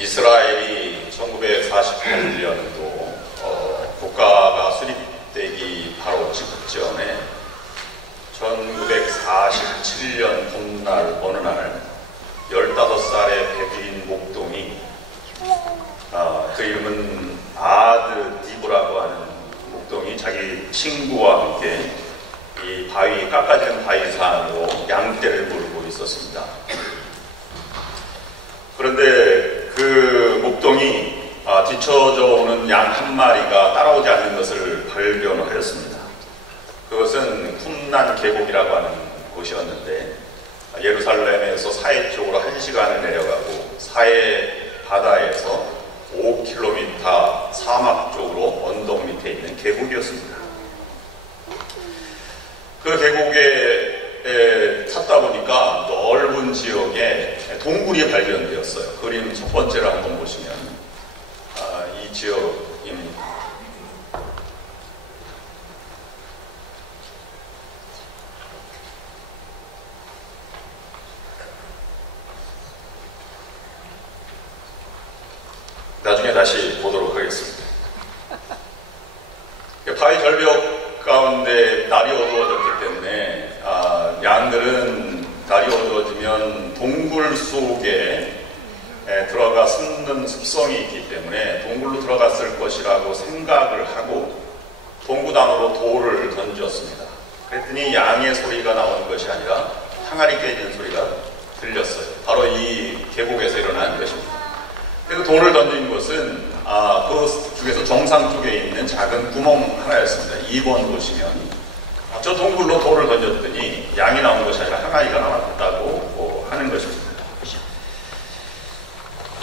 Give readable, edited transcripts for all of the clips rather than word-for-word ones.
이스라엘이 1948년도 국가가 수립되기 바로 직전에 1947년 봄날 어느 날 15살의 베두인 목동이 그 이름은 아드 디브라고 하는 목동이 자기 친구와 함께 이 바위, 깎아지는 바위산으로 양떼를 몰고 있었습니다. 그런데 그 목동이 뒤쳐져 오는 양 한 마리가 따라오지 않는 것을 발견하였습니다. 그것은 쿰난 계곡이라고 하는 곳이었는데 예루살렘에서 사해 쪽으로 1시간을 내려가고 사해 바다에서 5km 사막 쪽으로 언덕 밑에 있는 계곡이었습니다. 그 계곡에 탔다 보니까 넓은 지역에 동굴이 발견되었어요. 그림 첫 번째를 한번 보시면 이 지역입니다. 나중에 다시 보도록 하겠습니다. 바위 절벽 가운데 날이 어두워졌기 때문에 양들은 날이 어두워지면 동굴 속에 들어가 숨는 습성이 있기 때문에 동굴로 들어갔을 것이라고 생각을 하고 동구단으로 돌을 던졌습니다. 그랬더니 양의 소리가 나오는 것이 아니라 항아리 깨지는 소리가 들렸어요. 바로 이 계곡에서 일어난 것입니다. 그래서 돌을 던진 것은 그 중에서 정상 쪽에 있는 작은 구멍 하나였습니다. 2번 보시면 저 동굴로 돌을 던졌더니 양이 나온 것이 아니라 항아리가 나왔다고 하는 것입니다.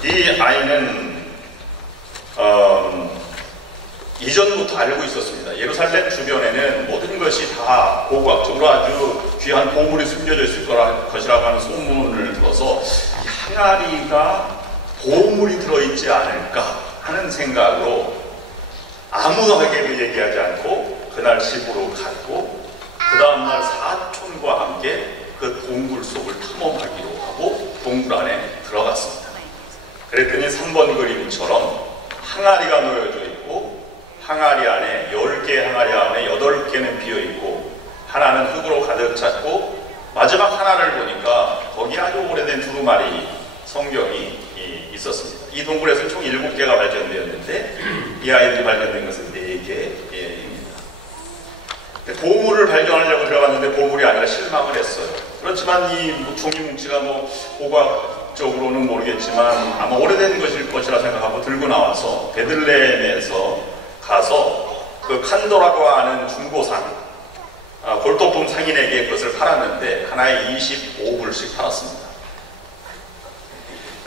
이 아이는 이전부터 알고 있었습니다. 예루살렘 주변에는 모든 것이 다 고고학적으로 아주 귀한 보물이 숨겨져 있을 것이라고 하는 소문을 들어서 이 항아리가 보물이 들어있지 않을까 하는 생각으로 아무하게도 얘기하지 않고 그날 집으로 갔고 그 다음날 사촌과 함께 그 동굴 속을 탐험하기로 하고 동굴 안에 들어갔습니다. 그랬더니 3번 그림처럼 항아리가 놓여져 있고 항아리 안에 10개의 항아리 안에 8개는 비어있고 하나는 흙으로 가득 찼고 마지막 하나를 보니까 거기 아주 오래된 두루마리 성경이 있었습니다. 이 동굴에서는 총 7개가 발견되었는데 이 아이들이 발견된 것은 4개입니다. 보물을 발견하려고 들어갔는데 보물이 아니라 실망을 했어요. 그렇지만 이 종이 뭉치가 고고학적으로는 모르겠지만 아마 오래된 것일 것이라 생각하고 들고 나와서 베들레헴에서 가서 그 칸도라고 하는 중고상 골동품 상인에게 그것을 팔았는데 하나에 25불씩 팔았습니다.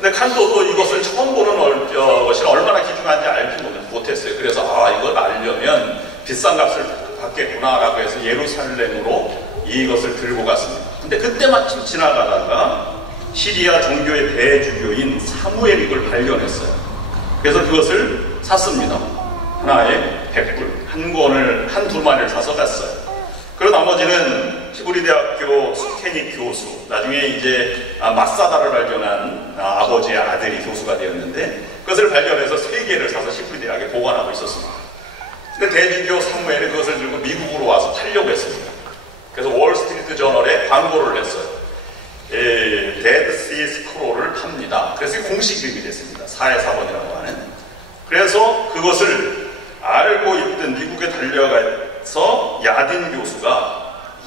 근데 칸도도 이것을 처음 보는 것이 얼마나 귀중한지 알지 못했어요. 그래서 이걸 알려면 비싼 값을 받겠구나라고 해서 예루살렘으로 이것을 들고 갔습니다. 근데 그때 마침 지나가다가 시리아 종교의 대주교인 사무엘 이걸 발견했어요. 그래서 그것을 샀습니다. 하나에 100불, 한 권을, 한 두마리를 사서 갔어요. 그리고 나머지는 히브리 대학교 스케니 교수, 나중에 이제 마사다를 발견한 아버지의 아들이 교수가 되었는데 그것을 발견해서 3개를 사서 히브리 대학에 보관하고 있었습니다. 근데 대주교 사무엘이 그것을 들고 미국으로 와서 팔려고 했습니다. 그래서 월스트리트 저널에 광고를 했어요. 데드 시 스크롤을 팝니다. 그래서 공식 이름이 됐습니다. 4의4번이라고 하는. 그래서 그것을 알고 있던 미국에 달려가서 야딘 교수가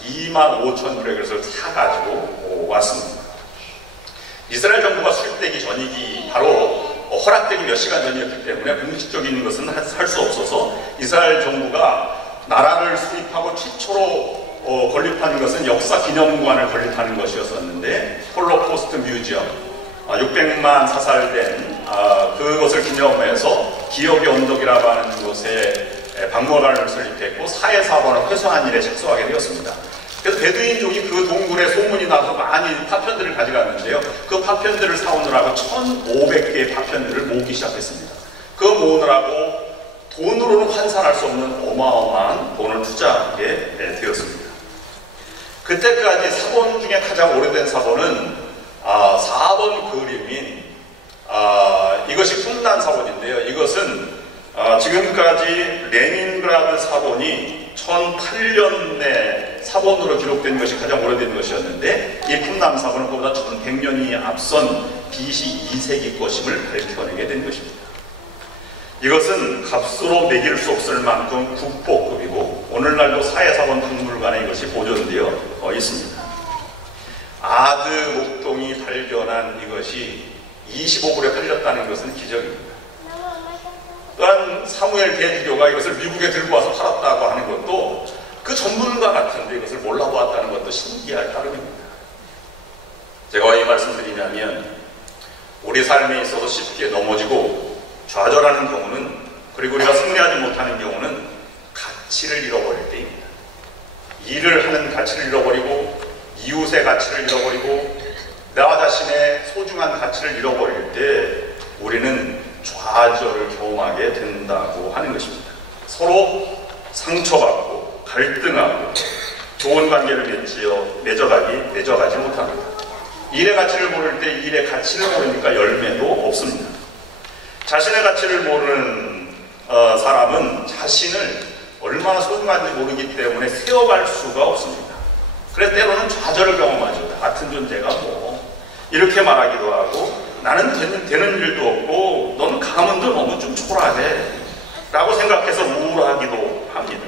25,000불에 그래서 사가지고 왔습니다. 이스라엘 정부가 수립되기 전이기 바로 허락되기 몇 시간 전이었기 때문에 공식적인 것은 할 수 없어서 이스라엘 정부가 나라를 수립하고 최초로 건립하는 것은 역사기념관을 건립하는 것이었었는데 홀로코스트 뮤지엄 600만 사살된 그것을 기념해서 기억의 언덕이라고 하는 곳에 박물관을 설립했고 4의4번을 회수한 일에 착수하게 되었습니다. 그래서 베두인족이 그 동굴에 소문이 나서 많이 파편들을 가져갔는데요. 그 파편들을 사오느라고 1,500개의 파편들을 모으기 시작했습니다. 그 모으느라고 돈으로는 환산할 수 없는 어마어마한 돈을 투자하게 되었습니다. 그때까지 사본 중에 가장 오래된 사본은 4번 그림인 이것이 쿰란 사본인데요. 이것은 지금까지 레닌그라드 사본이 1008년에 사본으로 기록된 것이 가장 오래된 것이었는데, 이 쿰란 사본은 그보다 1100년이 앞선 BC 2세기 것임을 밝혀내게 된 것입니다. 이것은 값으로 매길 수 없을 만큼 국보급이고, 오늘날도 사회사본 박물관에 이것이 보존되어 있습니다. 아드 목동이 발견한 이것이 25불에 팔렸다는 것은 기적입니다. 또한 사무엘 대주교가 이것을 미국에 들고 와서 팔았다고 하는 것도 그 전문가 같은데 이것을 몰라보았다는 것도 신기할 따름입니다. 제가 왜 이 말씀드리냐면, 우리 삶에 있어서 쉽게 넘어지고 좌절하는 경우는, 그리고 우리가 승리하지 못하는 경우는 가치를 잃어버릴 때입니다. 일을 하는 가치를 잃어버리고, 이웃의 가치를 잃어버리고, 나 자신의 소중한 가치를 잃어버릴 때 우리는 좌절을 경험하게 된다고 하는 것입니다. 서로 상처받고 갈등하고 좋은 관계를 맺어가지 못합니다. 일의 가치를 모를 때 일의 가치를 모르니까 열매도 없습니다. 자신의 가치를 모르는 사람은 자신을 얼마나 소중한지 모르기 때문에 세워갈 수가 없습니다. 그래서 때로는 좌절을 경험하죠. 나 같은 존재가 이렇게 말하기도 하고, 나는 되는 일도 없고 너는 가문도 너무 좀 초라해 라고 생각해서 우울하기도 합니다.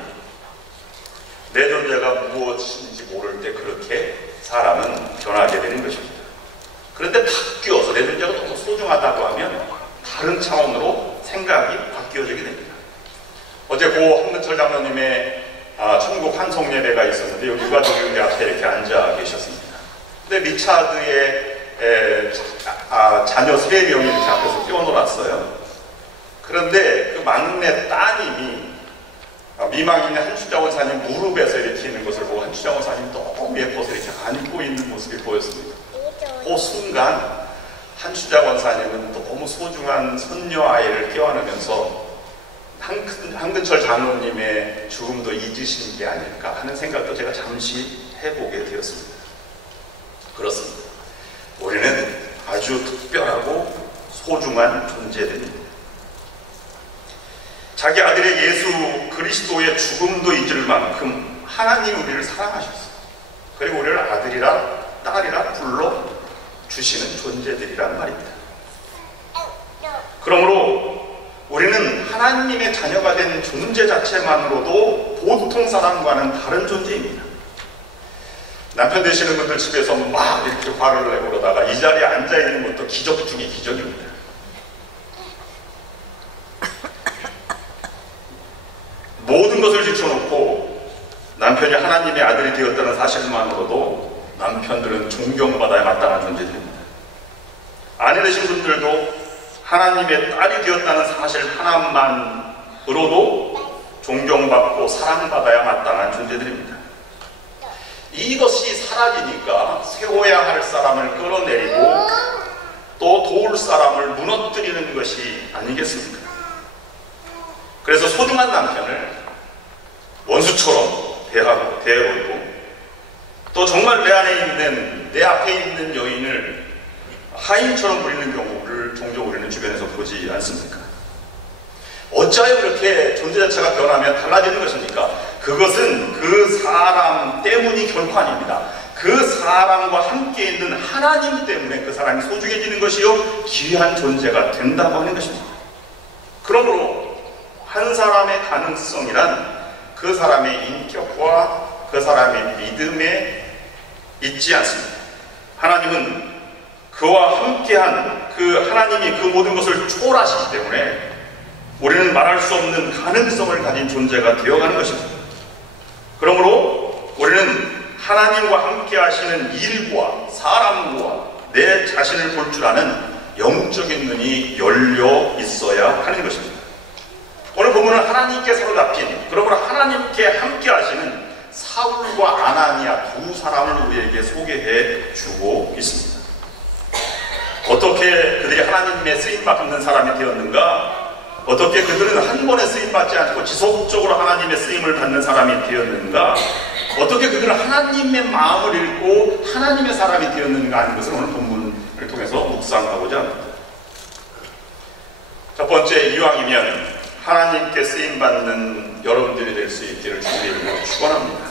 내 존재가 무엇인지 모를 때 그렇게 사람은 변하게 되는 것입니다. 그런데 바뀌어서 내 존재가 너무 소중하다고 하면 다른 차원으로 생각이 바뀌어지게 됩니다. 어제 고 한근철 장로님의 천국 환송 예배가 있었는데, 여기 유가족이 앞에 이렇게 앉아 계셨습니다. 근데 리차드의 자녀 3명이 이렇게 앞에서 뛰어놀았어요. 그런데 그 막내 따님이 미망 있는 한추자 원사님 무릎에서 이렇게 있는 것을 보고 한추자 원사님 너무 예뻐서 이렇게 안고 있는 모습이 보였습니다. 그 순간 한추자 원사님은 너무 소중한 손녀 아이를 껴안으면서 한근철 장로님의 죽음도 잊으신 게 아닐까 하는 생각도 제가 잠시 해보게 되었습니다. 그렇습니다. 우리는 아주 특별하고 소중한 존재들입니다. 자기 아들의 예수 그리스도의 죽음도 잊을 만큼 하나님 우리를 사랑하셨어요. 그리고 우리를 아들이라 딸이라 불러 주시는 존재들이란 말입니다. 그러므로 우리는 하나님의 자녀가 된 존재 자체만으로도 보통 사람과는 다른 존재입니다. 남편 되시는 분들 집에서 막 이렇게 화를 내고 그러다가 이 자리에 앉아있는 것도 기적 중에 기적입니다. 모든 것을 제쳐놓고 남편이 하나님의 아들이 되었다는 사실만으로도 남편들은 존경받아야 마땅한 존재들입니다. 아내 되신 분들도 하나님의 딸이 되었다는 사실 하나만으로도 존경받고 사랑받아야 마땅한 존재들입니다. 이것이 사라지니까 세워야 할 사람을 끌어내리고 또 도울 사람을 무너뜨리는 것이 아니겠습니까? 그래서 소중한 남편을 원수처럼 대해버리고, 또 정말 내 안에 있는, 내 앞에 있는 여인을 하인처럼 부리는 경우를 종종 우리는 주변에서 보지 않습니까? 어찌하여 그렇게 존재 자체가 변하면 달라지는 것입니까? 그것은 그 사람 때문이 결코 아닙니다. 그 사람과 함께 있는 하나님 때문에 그 사람이 소중해지는 것이요 귀한 존재가 된다고 하는 것입니다. 그러므로 한 사람의 가능성이란 그 사람의 인격과 그 사람의 믿음에 있지 않습니다. 하나님은 그와 함께한 그 하나님이 그 모든 것을 초월하시기 때문에 우리는 말할 수 없는 가능성을 가진 존재가 되어가는 것입니다. 그러므로 우리는 하나님과 함께 하시는 일과 사람과 내 자신을 볼 줄 아는 영적인 눈이 열려 있어야 하는 것입니다. 오늘 본문은 하나님께 사로잡힌, 그러므로 하나님께 함께 하시는 사울과 아나니아 두 사람을 우리에게 소개해 주고 있습니다. 어떻게 그들이 하나님의 쓰임받는 사람이 되었는가? 어떻게 그들은 한 번에 쓰임받지 않고 지속적으로 하나님의 쓰임을 받는 사람이 되었는가? 어떻게 그들은 하나님의 마음을 읽고 하나님의 사람이 되었는가 하는 것을 오늘 본문을 통해서 묵상하고자 합니다. 첫 번째, 이왕이면 하나님께 쓰임받는 여러분들이 될 수 있기를 주님으로 축원합니다.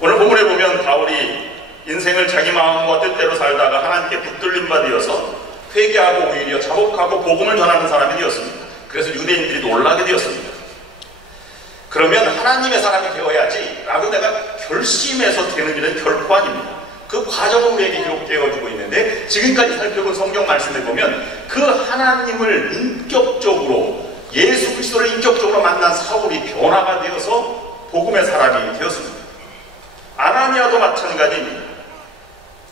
오늘 본문에 보면 바울이 인생을 자기 마음과 뜻대로 살다가 하나님께 붙들림 받으어서 회개하고 오히려 자복하고 복음을 전하는 사람이 되었습니다. 그래서 유대인들이 놀라게 되었습니다. 그러면 하나님의 사람이 되어야지 라고 내가 결심해서 되는 일은 결코 아닙니다. 그 과정은 우리에게 기록되어지고 있는데, 지금까지 살펴본 성경 말씀을 보면 그 하나님을 인격적으로, 예수 그리스도를 인격적으로 만난 사울이 변화가 되어서 복음의 사람이 되었습니다. 아나니아도 마찬가지입니다.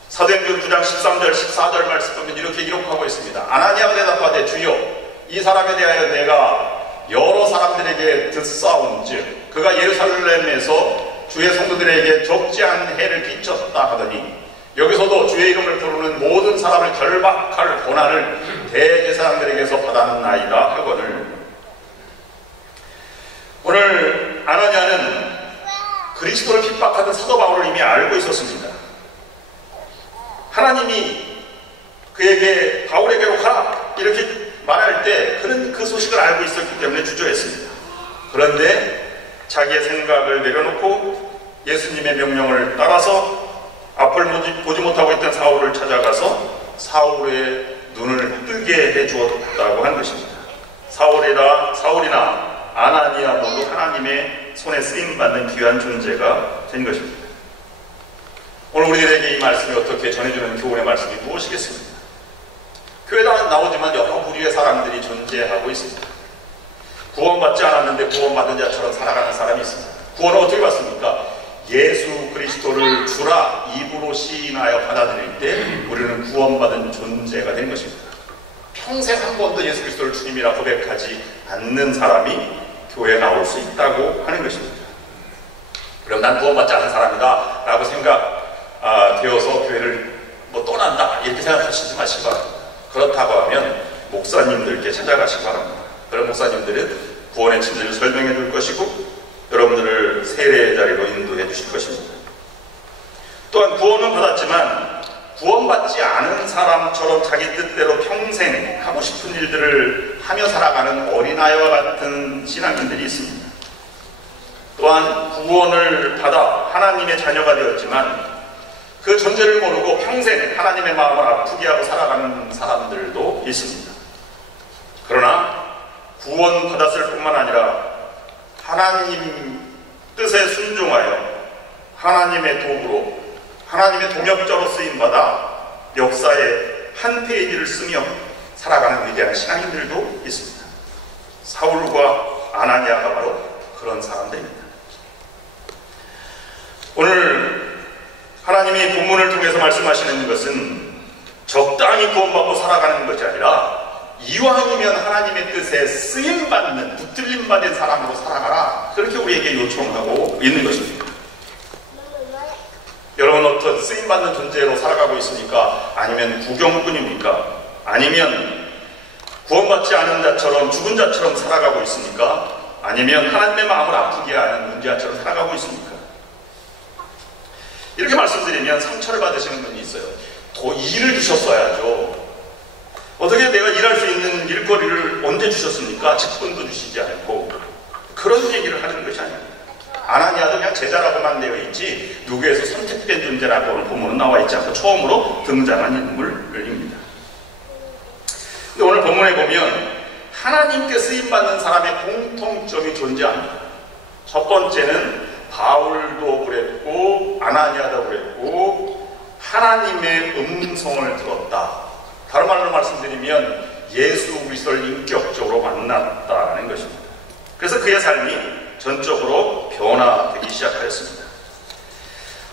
사도행전 9장 13절 14절 말씀 보면 이렇게 기록하고 있습니다. 아나니아가 대답하되 주여, 이 사람에 대하여 내가 여러 사람들에게 듣사온즉 그가 예루살렘에서 주의 성도들에게 적지 않은 해를 끼쳤다 하더니, 여기서도 주의 이름을 부르는 모든 사람을 결박할 고난을 대제사장들에게서 받았나이다 하거늘. 오늘 아나니아는 그리스도를 핍박하던 사도 바울을 이미 알고 있었습니다. 하나님이 그에게 바울에게로 가라 이렇게 말할 때 그는 그 소식을 알고 있었기 때문에 주저했습니다. 그런데 자기의 생각을 내려놓고 예수님의 명령을 따라서 앞을 보지 못하고 있던 사울을 찾아가서 사울의 눈을 뜨게 해주었다고 한 것입니다. 사울이나 아나니아 모두 하나님의 손에 쓰임받는 귀한 존재가 된 것입니다. 오늘 우리들에게 이 말씀이 어떻게 전해주는 교훈의 말씀이 무엇이겠습니까? 교회에 나오지만 여러 부류의 사람들이 존재하고 있습니다. 구원받지 않았는데 구원받은 자처럼 살아가는 사람이 있습니다. 구원을 어떻게 받습니까? 예수 그리스도를 주라 입으로 시인하여 받아들일 때 우리는 구원받은 존재가 된 것입니다. 평생 한 번도 예수 그리스도를 주님이라 고백하지 않는 사람이 교회에 나올 수 있다고 하는 것입니다. 그럼 난 구원받지 않은 사람이다 라고 되어서 교회를 떠난다 이렇게 생각하시지 마시기 바랍니다. 그렇다고 하면 목사님들께 찾아가시기 바랍니다. 그런 목사님들은 구원의 진리를 설명해 줄 것이고 여러분들을 세례의 자리로 인도해 주실 것입니다. 또한 구원은 받았지만 구원받지 않은 사람처럼 자기 뜻대로 평생 하고 싶은 일들을 하며 살아가는 어린아이와 같은 신앙인들이 있습니다. 또한 구원을 받아 하나님의 자녀가 되었지만 그 존재를 모르고 평생 하나님의 마음을 아프게 하고 살아가는 사람들도 있습니다. 그러나 구원받았을 뿐만 아니라 하나님 뜻에 순종하여 하나님의 도구로, 하나님의 동역자로 쓰임받아 역사의 한 페이지를 쓰며 살아가는 위대한 신앙인들도 있습니다. 사울과 아나니아가 바로 그런 사람들입니다. 오늘 하나님이 본문을 통해서 말씀하시는 것은 적당히 구원받고 살아가는 것이 아니라 이왕이면 하나님의 뜻에 쓰임받는, 붙들림받은 사람으로 살아가라, 그렇게 우리에게 요청하고 있는 것입니다. 여러분 어떤 쓰임받는 존재로 살아가고 있습니까? 아니면 구경꾼입니까? 아니면 구원받지 않은 자처럼, 죽은 자처럼 살아가고 있습니까? 아니면 하나님의 마음을 아프게 하는 문제자처럼 살아가고 있습니까? 이렇게 말씀드리면 상처를 받으시는 분이 있어요. 더 일을 주셨어야죠. 어떻게 내가 일할 수 있는 일거리를 언제 주셨습니까? 직분도 주시지 않고. 그런 얘기를 하는 것이 아닙니다. 아나니아도 그냥 제자라고만 되어 있지 누구에서 선택된 존재라고 오늘 본문은 나와 있지 않고 처음으로 등장한 인물입니다. 근데 오늘 본문에 보면 하나님께 쓰임받는 사람의 공통점이 존재합니다. 첫 번째는 바울도 그랬고 아나니아도 그랬고 하나님의 음성을 들었다. 다른 말로 말씀드리면 예수 그리스도를 인격적으로 만났다는 것입니다. 그래서 그의 삶이 전적으로 변화되기 시작하였습니다.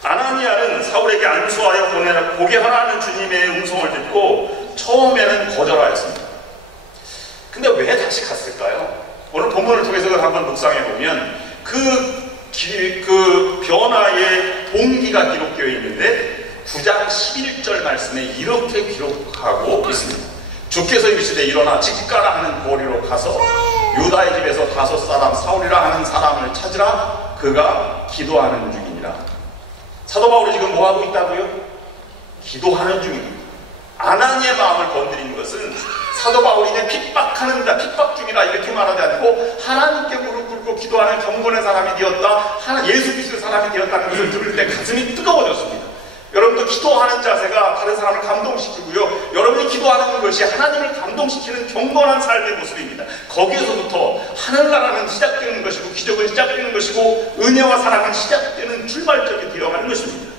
아나니아는 사울에게 안수하여 보게 하라는 주님의 음성을 듣고 처음에는 거절하였습니다. 근데 왜 다시 갔을까요? 오늘 본문을 통해서 한번 묵상해 보면 그 변화의 동기가 기록되어 있는데 9장 11절 말씀에 이렇게 기록하고 있습니다. 주께서 이르시되 일어나 직가라 하는 거리로 가서 유다의 집에서 5 사울이라 하는 사람을 찾으라. 그가 기도하는 중이니라. 사도 바울이 지금 뭐하고 있다고요? 기도하는 중입니다. 아나니의 마음을 건드린 것은 사도 바울이 이제 핍박하는다, 핍박 중이다 이렇게 말하지 않고 하나님께 무릎 꿇고 기도하는 경건의 사람이 되었다, 예수 그리스도의 사람이 되었다는 것을 들을 때 가슴이 뜨거워졌습니다. 여러분도 기도하는 자세가 다른 사람을 감동시키고요, 여러분이 기도하는 것이 하나님을 감동시키는 경건한 삶의 모습입니다. 거기에서부터 하늘나라는 시작되는 것이고 기적은 시작되는 것이고 은혜와 사랑은 시작되는 출발점이 되어가는 것입니다.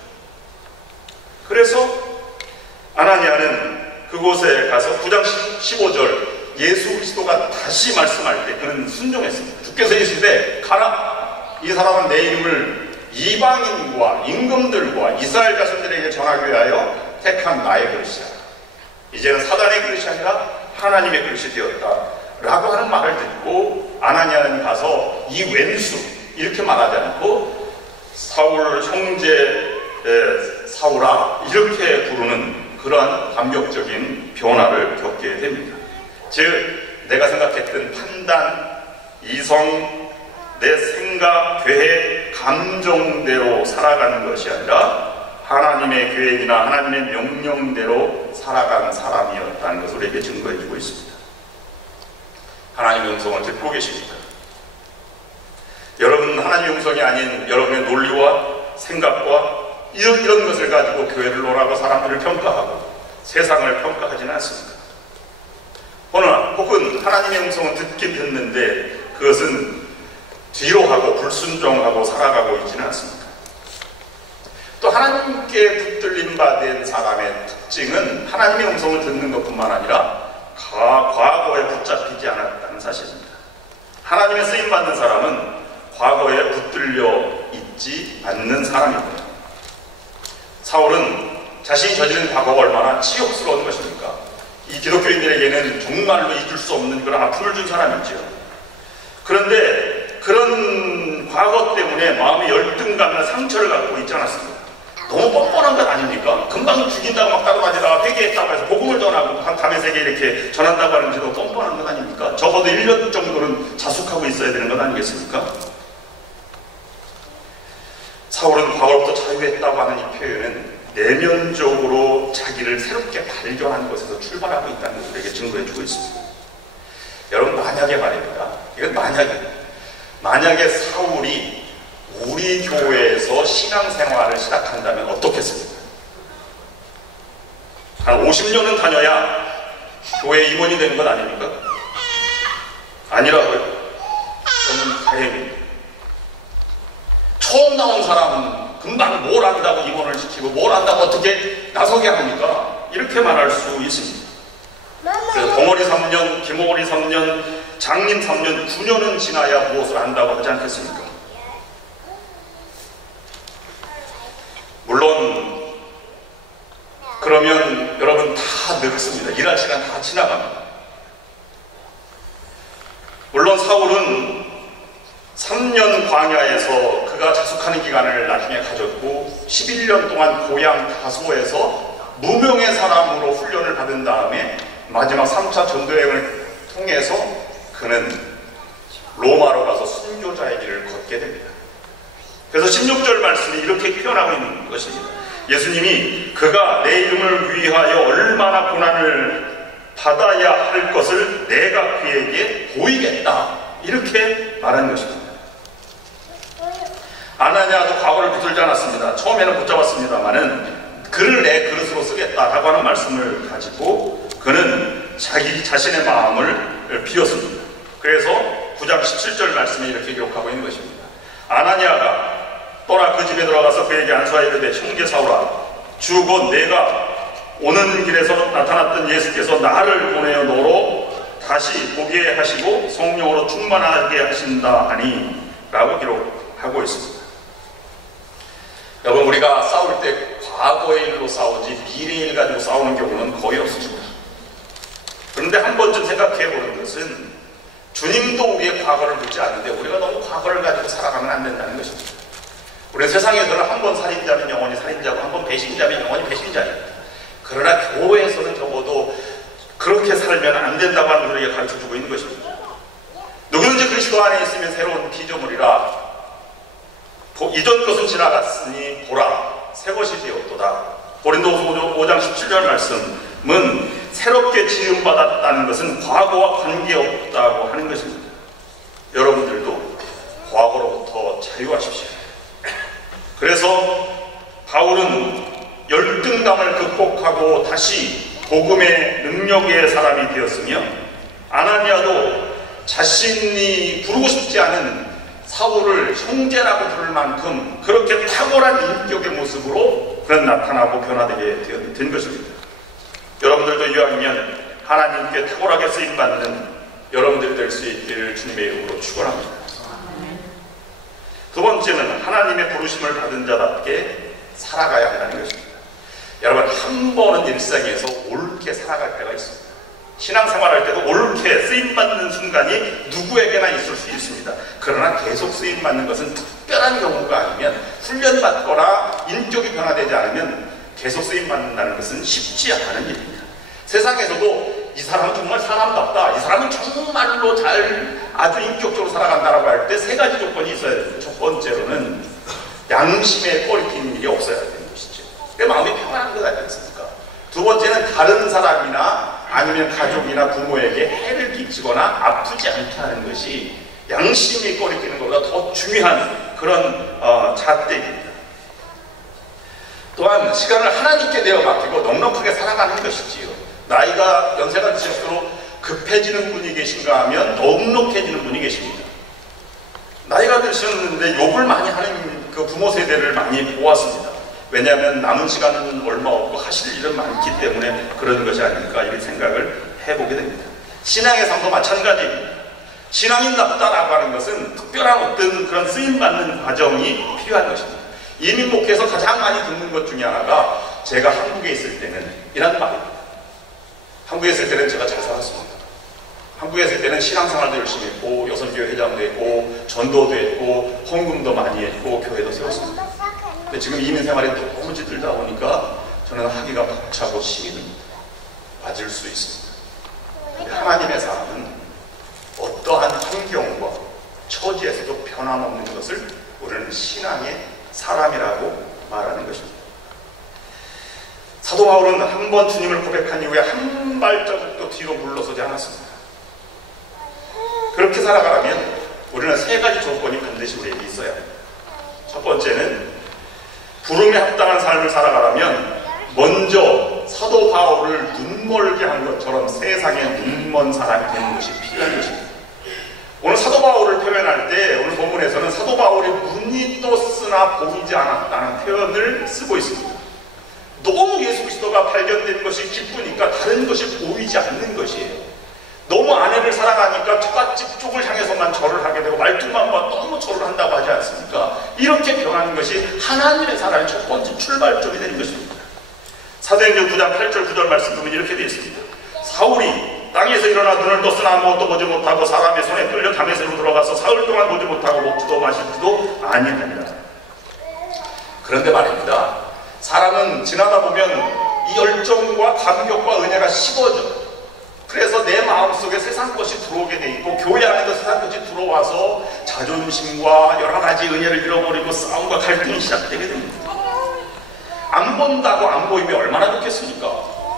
그래서 아나니아는 그곳에 가서 9장 15절 예수 그리스도가 다시 말씀할 때 그는 순종했습니다. 주께서 이르시되 가라, 이 사람은 내 이름을 이방인과 임금들과 이스라엘 자손들에게 전하기 위하여 택한 나의 그릇이야. 이제는 사단의 그릇이 아니라 하나님의 그릇이 되었다 라고 하는 말을 듣고 아나니아는 가서 이 왼수 이렇게 말하지 않고 사울 형제 사울아 이렇게 부르는 그러한 감격적인 변화를 겪게 됩니다. 즉 내가 생각했던 판단, 이성, 내 생각, 계획, 감정대로 살아가는 것이 아니라 하나님의 계획이나 하나님의 명령대로 살아가는 사람이었다는 것을 우리에게 증거해주고 있습니다. 하나님의 음성을 듣고 계십니다. 여러분 하나님의 음성이 아닌 여러분의 논리와 생각과 이런 것을 가지고 교회를 논하고 사람들을 평가하고 세상을 평가하지는 않습니다. 혹은 하나님의 음성은 듣긴 듣는데 그것은 뒤로 하고 불순종하고 살아가고 있지는 않습니다. 또 하나님께 붙들림 받은 사람의 특징은 하나님의 음성을 듣는 것뿐만 아니라 과거에 붙잡히지 않았다는 사실입니다. 하나님의 쓰임받는 사람은 과거에 붙들려 있지 않는 사람입니다. 사울은 자신이 저지른 과거가 얼마나 치욕스러운 것입니까? 이 기독교인들에게는 정말로 잊을 수 없는 그런 아픔을 준 사람이죠. 그런데 그런 과거 때문에 마음의 열등감이나 상처를 갖고 있지 않았습니까? 너무 뻔뻔한 것 아닙니까? 금방 죽인다고 막 따라다니다가 회개했다고 해서 복음을 전하고 담의 세계 이렇게 전한다고 하는 게 너무 뻔뻔한 것 아닙니까? 적어도 1년 정도는 자숙하고 있어야 되는 것 아니겠습니까? 사울은 과거로부터 자유했다고 하는 이 표현은 내면적으로 자기를 새롭게 발견하는 것에서 출발하고 있다는 것을 우리에게 증거해주고 있습니다. 여러분 만약에 말입니다. 이건 만약에 사울이 우리 교회에서 신앙생활을 시작한다면 어떻겠습니까? 한 50년은 다녀야 교회 임원이 되는 건 아닙니까? 아니라고요. 저는 다행입니다. 처음 나온 사람은 금방 뭘 안다고 임원을 시키고 뭘 안다고 어떻게 나서게 합니까? 이렇게 말할 수 있습니다. 그래서 덩어리 3년, 기모리 3년, 장님 3년, 9년은 지나야 무엇을 안다고 하지 않겠습니까? 물론 그러면 여러분 다 늙습니다. 일할 시간 다 지나갑니다. 물론 사울은 3년 광야에서 그가 자숙하는 기간을 나중에 가졌고 11년 동안 고향 다소에서 무명의 사람으로 훈련을 받은 다음에 마지막 3차 전도여행을 통해서 그는 로마로 가서 순교자의 길을 걷게 됩니다. 그래서 16절 말씀이 이렇게 표현하고 있는 것입니다. 예수님이 그가 내 이름을 위하여 얼마나 고난을 받아야 할 것을 내가 그에게 보이겠다 이렇게 말하는 것입니다. 아나니아도 과거를 붙들지 않았습니다. 처음에는 붙잡았습니다만은 그를 내 그릇으로 쓰겠다라고 하는 말씀을 가지고 그는 자기 자신의 마음을 비웠습니다. 그래서 9장 17절 말씀에 이렇게 기록하고 있는 것입니다. 아나니아가 떠나 그 집에 들어가서 그에게 안수하여 이르되 형제 사울아 주 곧 내가 오는 길에서 나타났던 예수께서 나를 보내어 너로 다시 보게 하시고 성령으로 충만하게 하신다 하니 라고 기록하고 있습니다. 여러분 우리가 싸울 때 과거의 일로 싸우지 미래의 일 가지고 싸우는 경우는 거의 없습니다. 그런데 한 번쯤 생각해 보는 것은 주님도 우리의 과거를 묻지 않는데 우리가 너무 과거를 가지고 살아가면 안 된다는 것입니다. 우리는 세상에서는 한 번 살인자면 영원히 살인자고 한 번 배신자면 영원히 배신자입니다. 그러나 교회에서는 적어도 그렇게 살면 안 된다고 하는 걸 우리에게 가르쳐주고 있는 것입니다. 누구든지 그리스도 안에 있으면 새로운 피조물이라 이전 것은 지나갔으니 보라 새 것이 되었도다. 고린도후서 5장 17절 말씀 새롭게 지음받았다는 것은 과거와 관계없다고 하는 것입니다. 여러분들도 과거로부터 자유하십시오. 그래서 바울은 열등감을 극복하고 다시 복음의 능력의 사람이 되었으며, 아나니아도 자신이 부르고 싶지 않은 사울을 형제라고 부를 만큼 그렇게 탁월한 인격의 모습으로 그런 나타나고 변화되게 된 것입니다. 여러분들도 이왕이면 하나님께 탁월하게 쓰임받는 여러분들이 될 수 있기를 주님의 이름으로 축원합니다. 두 번째는 하나님의 부르심을 받은 자답게 살아가야 한다는 것입니다. 여러분, 한 번은 일상에서 옳게 살아갈 때가 있습니다. 신앙생활할 때도 옳게 쓰임받는 순간이 누구에게나 있을 수 있습니다. 그러나 계속 쓰임받는 것은 특별한 경우가 아니면, 훈련받거나 인격이 변화되지 않으면 계속 쓰임받는다는 것은 쉽지 않은 일입니다. 세상에서도 이 사람은 정말 사람답다, 이 사람은 정말로 아주 인격적으로 살아간다라고 할 때 세 가지 조건이 있어야 됩니다. 첫 번째로는 양심에 꺼리끼는 일이 없어야 되는 것이죠. 내 마음이 평안한 것 아니겠습니까? 두 번째는 다른 사람이나 아니면 가족이나 부모에게 해를 끼치거나 아프지 않게 하는 것이 양심이 꺼리끼는 것보다 더 중요한 그런 잣대입니다. 또한 시간을 하나님께 내어 맡기고 넉넉하게 살아가는 것이지요. 나이가 연세가 드실수록 급해지는 분이 계신가 하면 넉넉해지는 분이 계십니다. 나이가 드셨는데 욕을 많이 하는 그 부모 세대를 많이 보았습니다. 왜냐하면 남은 시간은 얼마 없고 하실 일은 많기 때문에 그런 것이 아닐까, 이런 생각을 해보게 됩니다. 신앙의 삶도 마찬가지입니다. 신앙인답다라고 하는 것은 특별한 어떤 그런 쓰임받는 과정이 필요한 것입니다. 이민목회에서 가장 많이 듣는 것 중에 하나가, 제가 한국에 있을 때는 이런 말입니다. 한국에 있을 때는 제가 잘 살았습니다. 한국에 있을 때는 신앙생활도 열심히 했고, 여성교회 회장도 했고, 전도도 했고, 헌금도 많이 했고, 교회도 세웠습니다. 근데 지금 이민생활이 너무 찌들다 보니까 저는 하기가 벅차고 힘이 듭니다. 맞을 수 있습니다. 근데 하나님의 사람은 어떠한 환경과 처지에서도 변함없는 것을 우리는 신앙의 사람이라고 말하는 것입니다. 사도 바울은 한 번 주님을 고백한 이후에 한 발자국도 뒤로 물러서지 않았습니다. 그렇게 살아가려면 우리는 세 가지 조건이 반드시 우리에게 있어야 합니다. 첫 번째는 부름에 합당한 삶을 살아가려면 먼저 사도 바울을 눈멀게 한 것처럼 세상에 눈먼 사람이 되는 것이 필요한 것입니다. 오늘 사도 바울을 표현할 때 오늘 본문에서는 사도 바울이 눈이 떴으나 보이지 않았다는 표현을 쓰고 있습니다. 너무 예수 그리스도가 발견되는 것이 기쁘니까 다른 것이 보이지 않는 것이에요. 너무 아내를 사랑하니까 처갓집 쪽을 향해서만 절을 하게 되고 말투만 봐 너무 절을 한다고 하지 않습니까? 이렇게 변하는 것이 하나님의 사랑의 첫 번째 출발점이 되는 것입니다. 사도행전 9장 8절 9절 말씀 보면 이렇게 되어 있습니다. 사울이 땅에서 일어나 눈을 떴으나 아무것도 보지 못하고 사람의 손에 끌려 다메섹으로 들어가서 사흘 동안 보지 못하고 먹지도 마시지도 아니하니라. 그런데 말입니다, 사람은 지나다 보면 이 열정과 감격과 은혜가 식어져. 그래서 내 마음속에 세상 것이 들어오게 돼 있고, 교회 안에도 세상 것이 들어와서 자존심과 여러 가지 은혜를 잃어버리고 싸움과 갈등이 시작되게 됩니다. 안 본다고 안 보이면 얼마나 좋겠습니까?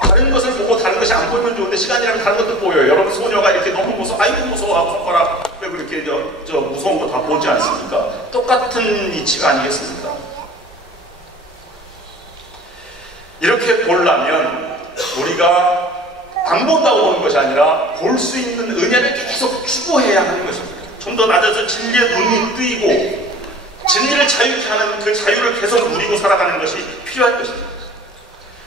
다른 것을 보고 다른 것이 안 보이면 좋은데 시간이라면 다른 것도 보여요. 여러분 소녀가 이렇게 너무 무서워, 아이고 무서워, 손가락 왜 그렇게 저 무서운 거 다 보지 않습니까? 똑같은 이치가 아니겠습니까? 이렇게 보려면 우리가 안 본다고 보는 것이 아니라 볼 수 있는 은혜를 계속 추구해야 하는 것입니다. 좀 더 낮아서 진리의 눈이 뜨이고 진리를 자유케 하는 그 자유를 계속 누리고 살아가는 것이 필요할 것입니다.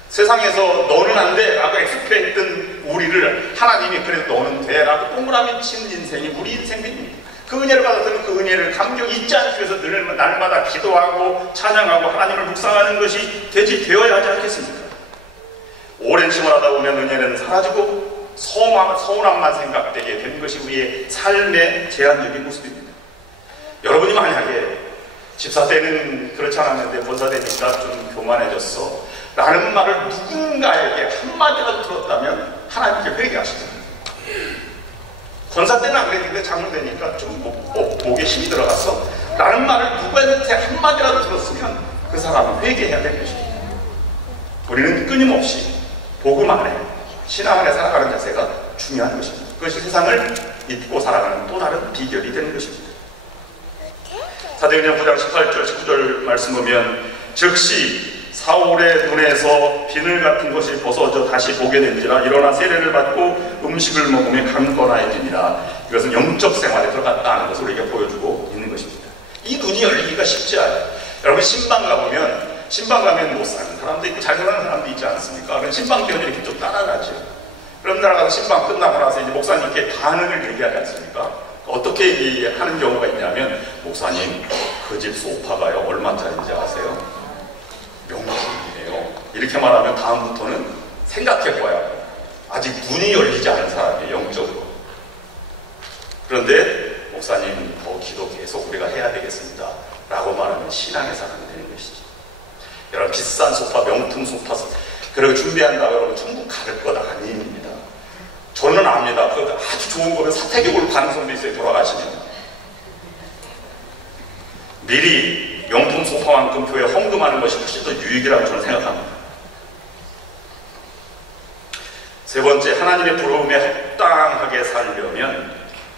세상에서 너는 안 돼 라고 엑스페했던 우리를 하나님이 그래도 너는 돼 라고 동그라미 친 인생이 우리 인생입니다. 그 은혜를 받았다면 그 은혜를 감격 잊지 않기 위해서 날마다 기도하고 찬양하고 하나님을 묵상하는 것이 되어야 하지 않겠습니까? 오랜 생활하다 보면 은혜는 사라지고 서운함만 생각되게 되는 것이 우리의 삶의 제한적인 모습입니다. 여러분이 만약에 집사 때는 그렇지 않았는데 본사 되니까 좀 교만해졌어 라는 말을 누군가에게 한마디라도 들었다면 하나님께 회개하시잖아요. 권사 때는 안 그랬는데 장로 되니까 좀 목에 힘이 들어갔어 라는 말을 누구한테 한마디라도 들었으면 그 사람은 회개해야 될 것입니다. 우리는 끊임없이 복음 안에, 신앙 안에 살아가는 자세가 중요한 것입니다. 그것이 세상을 잊고 살아가는 또 다른 비결이 되는 것입니다. 사도행전 9장 18절 19절 말씀 보면 즉시 사울의 눈에서 비늘 같은 것이 벗어져 다시 보게 된지라 일어나 세례를 받고 음식을 먹으며 강건하여지니라. 이것은 영적 생활에 들어갔다는 것을 우리에게 보여주고 있는 것입니다. 이 눈이 열리기가 쉽지 않아요. 여러분 신방 가면 못 사는 사람도 있고 잘 사는 사람도 있지 않습니까? 그럼 신방 때문에 이렇게 좀 따라가죠. 그럼 나라가서 신방 끝나고 나서 이제 목사님께 반응을 얘기하지 않습니까? 어떻게 얘기하는 경우가 있냐면, 목사님 그 집 소파가요 얼마짜리인지 아세요? 명품이에요. 이렇게 말하면 다음부터는 생각해봐야 아직 눈이 열리지 않은 사람이에요, 영적으로. 그런데 목사님 더 기도 계속 우리가 해야 되겠습니다 라고 말하면 신앙의 사람이 되는 것이죠. 여러분 비싼 소파, 명품 소파 그리고 준비한다고 여러분 천국 갈 것 아닙니다. 저는 압니다. 그 아주 좋은 거는 사택에 올 가능성도 있어요. 돌아가시면 미리 명품 소파만큼 교회에 헌금하는 것이 훨씬 더 유익이라고 저는 생각합니다. 세 번째, 하나님의 부르심에 합당하게 살려면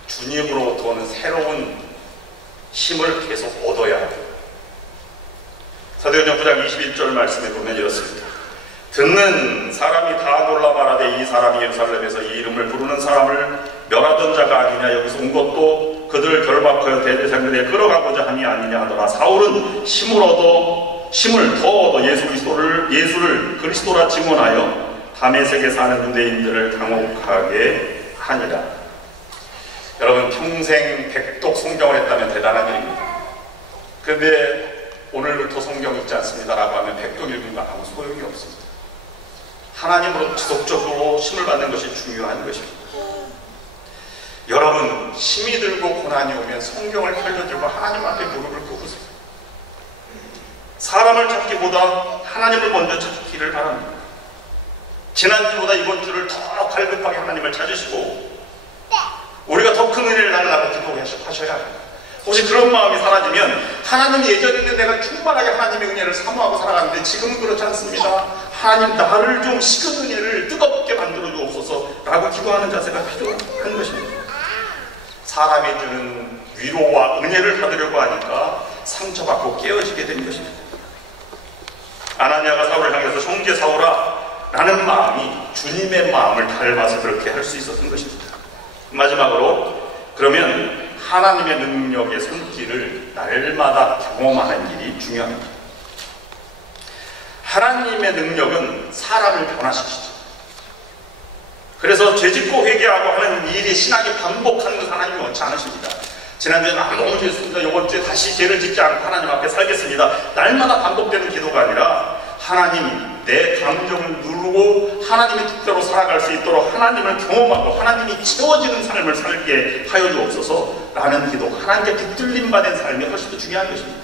주님으로부터 오는 새로운 힘을 계속 얻어야 합니다. 사도행전 9장 21절 말씀에 보면 이렇습니다. 듣는 사람이 다 놀라 말하되 이 사람이 예루살렘에서 이 이름을 부르는 사람을 멸하던 자가 아니냐, 여기서 온 것도 그들을 결박하여 대제사장들에 끌어가고자 함이 아니냐 하더라. 사울은 힘을 더 얻어 예수를 그리스도라 증언하여 다메섹에 사는 유대인들을 당혹하게 하니라. 여러분 평생 백독 성경을 했다면 대단한 일입니다. 그런데 오늘부터 성경 읽지 않습니다 라고 하면 백독 읽은 거 아무 소용이 없습니다. 하나님으로 지속적으로 힘을 받는 것이 중요한 것입니다. 여러분 힘이 들고 고난이 오면 성경을 펼쳐들고 하나님 앞에 무릎을 꿇으세요. 사람을 찾기보다 하나님을 먼저 찾기를 바랍니다. 지난주보다 이번 주를 더 갈급하게 하나님을 찾으시고 우리가 더 큰 은혜를 달라고 기도하셔야 합니다. 혹시 그런 마음이 사라지면 하나님 예전에는 내가 충만하게 하나님의 은혜를 사모하고 살아갔는데 지금은 그렇지 않습니다. 하나님 나를 좀 식은 은혜를 뜨겁게 만들어 주옵소서 라고 기도하는 자세가 필요한 것입니다. 사람이 주는 위로와 은혜를 받으려고 하니까 상처받고 깨어지게 된 것입니다. 아나니아가 사울을 향해서 형제 사울아 라는 마음이 주님의 마음을 닮아서 그렇게 할 수 있었던 것입니다. 마지막으로 그러면 하나님의 능력의 손길을 날마다 경험하는 일이 중요합니다. 하나님의 능력은 사람을 변화시키죠. 그래서 죄짓고 회개하고 하는 일이 신앙이 반복하는 것을 하나님이 원치 않으십니다. 지난주에 너무 죄했습니다. 이번 주에 다시 죄를 짓지 않고 하나님 앞에 살겠습니다. 날마다 반복되는 기도가 아니라 하나님 내 감정을 누르고 하나님의 뜻대로 살아갈 수 있도록 하나님을 경험하고 하나님이 채워지는 삶을 살게 하여 주옵소서 라는 기도, 하나님께 붙들림 받은 삶이 훨씬 더 중요한 것입니다.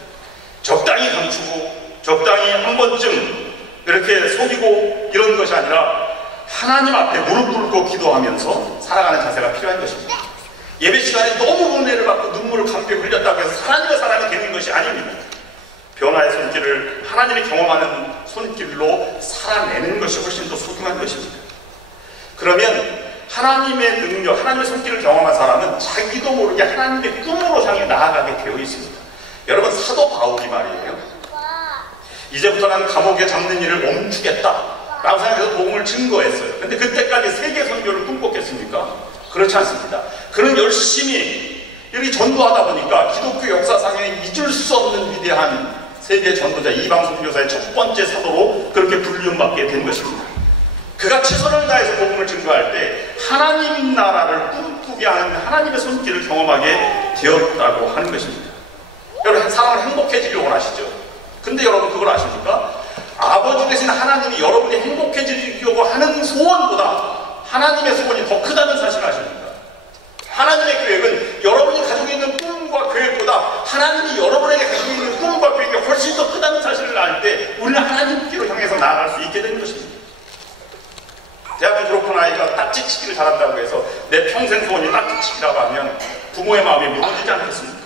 적당히 감추고 적당히 한 번쯤 이렇게 속이고 이런 것이 아니라 하나님 앞에 무릎 꿇고 기도하면서 살아가는 자세가 필요한 것입니다. 예배 시간에 너무 은혜를 받고 눈물을 감게 흘렸다고 해서 하나님의 사람이 되는 것이 아닙니다. 변화의 손길을 하나님이 경험하는 손길로 살아내는 것이 훨씬 더 소중한 것입니다. 그러면 하나님의 능력, 하나님의 손길을 경험한 사람은 자기도 모르게 하나님의 꿈으로 향해 나아가게 되어 있습니다. 여러분 사도 바울이 말이에요. 이제부터 나는 감옥에 잡는 일을 멈추겠다 라고 생각해서 복음을 증거했어요. 근데 그때까지 세계 선교를 꿈꿨겠습니까? 그렇지 않습니다. 그는 열심히 이렇게 전도하다 보니까 기독교 역사상에 잊을 수 없는 위대한 세계 전도자 이방 선교사의 첫 번째 사도로 그렇게 불륜받게 된 것입니다. 그가 최선을 다해서 복음을 증거할 때 하나님 나라를 꿈꾸게 하는 하나님의 손길을 경험하게 되었다고 하는 것입니다. 여러분 사람을 행복해지기를 원하시죠? 근데 여러분 그걸 아십니까? 아버지 되신 하나님이 여러분이 행복해지려고 하는 소원보다 하나님의 소원이 더 크다는 사실을 아십니까? 하나님의 계획은 여러분이 가지고 있는 꿈과 계획보다 하나님이 여러분에게 가지고 있는 꿈과 계획이 훨씬 더 크다는 사실을 알 때 우리는 하나님께로 향해서 나아갈 수 있게 되는 것입니다. 대학교 졸업한 아이가 딱지치기를 잘한다고 해서 내 평생 소원이 딱지치기라고 하면 부모의 마음이 무너지지 않겠습니까?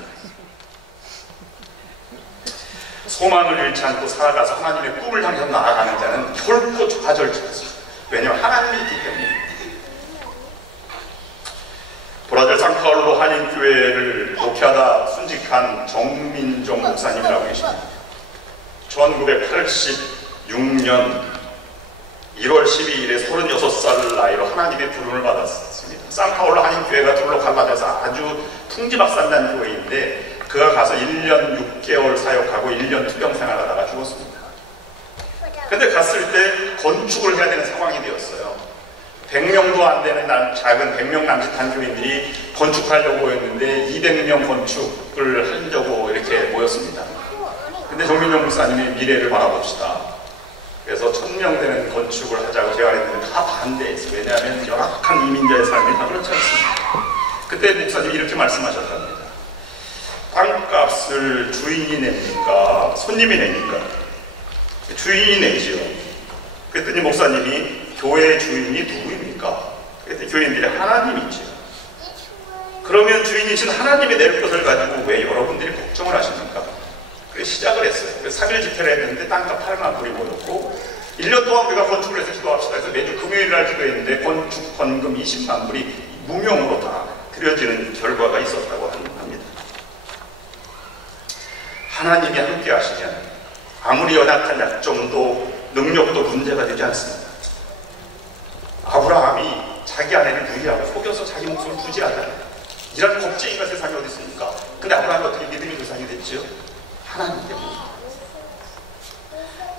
소망을 잃지 않고 살아가서 하나님의 꿈을 향해서 나아가는 자는 결코 좌절치 않습니다. 왜냐하면 한인교회를 목회하다 순직한 정민종 목사님이라고 계십니다. 1986년 1월 12일에 36살 나이로 하나님의 부름을 받았습니다. 산파울로 한인교회가 둘로 갈라져서 아주 풍지박산난 교회인데 그가 가서 1년 6개월 사역하고 1년 투병 생활하다가 죽었습니다. 근데 갔을 때 건축을 해야 되는 상황이 되었어요. 100명도 안 되는 작은 100명 남짓한 교인들이 건축하려고 했는데 200명 건축을 하려고 이렇게 모였습니다. 근데 정민종 목사님이 미래를 바라봅시다. 그래서 1000명 되는 건축을 하자고 제안했는데 다 반대했어요. 왜냐하면 열악한 이민자의 삶이 다 그렇지 않습니다. 그때 목사님이 이렇게 말씀하셨답니다. 땅값을 주인이 냅니까? 손님이 냅니까? 주인이 내지요. 그랬더니 목사님이 교회의 주인이 누구입니까? 그랬더니 교인들이 하나님이지요. 그러면 주인이신 하나님이 낼 것을 가지고 왜 여러분들이 걱정을 하십니까? 그래서 시작을 했어요. 그래서 3일 집회를 했는데 땅값 8만 불이 모였고 1년 동안 우리가 건축을 해서 기도합시다 해서 매주 금요일 날 기도했는데 건축 건금 20만 불이 무명으로 다 드려지는 결과가 있었다고 합니다. 하나님이 함께 하시면 아무리 연약한 약점도 능력도 문제가 되지 않습니다. 아브라함이 자기 아내를 유리하고 속여서 자기 목숨을 부지하잖아요. 이런 겁쟁이가 세상에 어디 있습니까? 근데 아브라함이 어떻게 믿음이 세상이 됐죠? 하나님 때문에.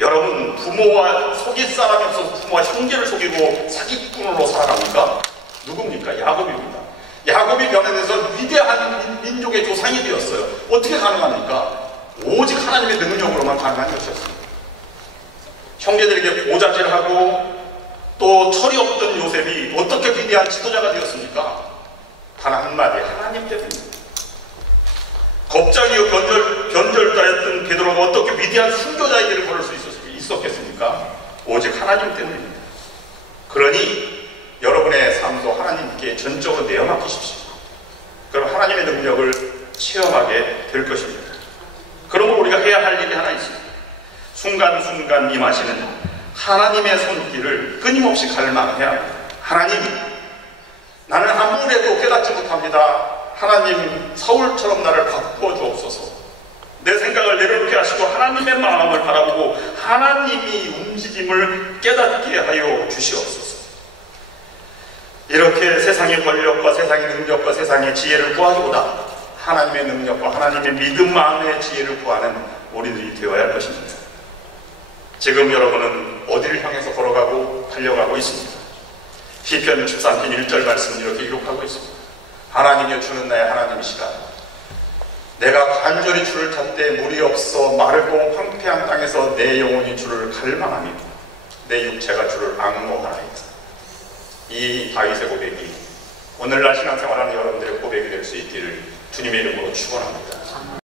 여러분, 부모와 속일 사람이 없어서 부모와 형제를 속이고 사기꾼으로 살아갑니까? 누굽니까? 야곱입니다. 야곱이 변해서 위대한 민족의 조상이 되었어요. 어떻게 가능합니까? 오직 하나님의 능력으로만 가능한 것이었습니다. 형제들에게 고자질하고 또 철이 없던 요셉이 어떻게 위대한 지도자가 되었습니까? 단 한마디, 하나님 때문입니다. 겁장이요 변절자였던 베드로가 어떻게 위대한 순교자의 길을 걸을 수 있었겠습니까? 오직 하나님 때문입니다. 그러니 여러분의 삶도 하나님께 전적으로 내어맡기십시오. 그럼 하나님의 능력을 체험하게 될 것입니다. 그러므로 우리가 해야 할 일이 하나 있습니다. 순간순간 임하시는 하나님의 손길을 끊임없이 갈망해야 합니다. 하나님, 나는 아무래도 깨닫지 못합니다. 하나님, 서울처럼 나를 바꾸어 주옵소서. 내 생각을 내려놓게 하시고 하나님의 마음을 바라보고 하나님이 움직임을 깨닫게 하여 주시옵소서. 이렇게 세상의 권력과 세상의 능력과 세상의 지혜를 구하기보다 하나님의 능력과 하나님의 믿음 안의 지혜를 구하는 우리들이 되어야 할 것입니다. 지금 여러분은 어디를 향해서 걸어가고 달려가고 있습니다. 시편 63편 1절 말씀은 이렇게 기록하고 있습니다. 하나님이여 주는 나의 하나님이시다. 내가 간절히 주를 찾되 물이 없어 마르고 황폐한 땅에서 내 영혼이 주를 갈망하며 내 육체가 주를 앙모하나이다. 이 다윗의 고백이 오늘날 신앙생활하는 여러분들의 고백이 될 수 있기를 주님의 이름으로 축원합니다.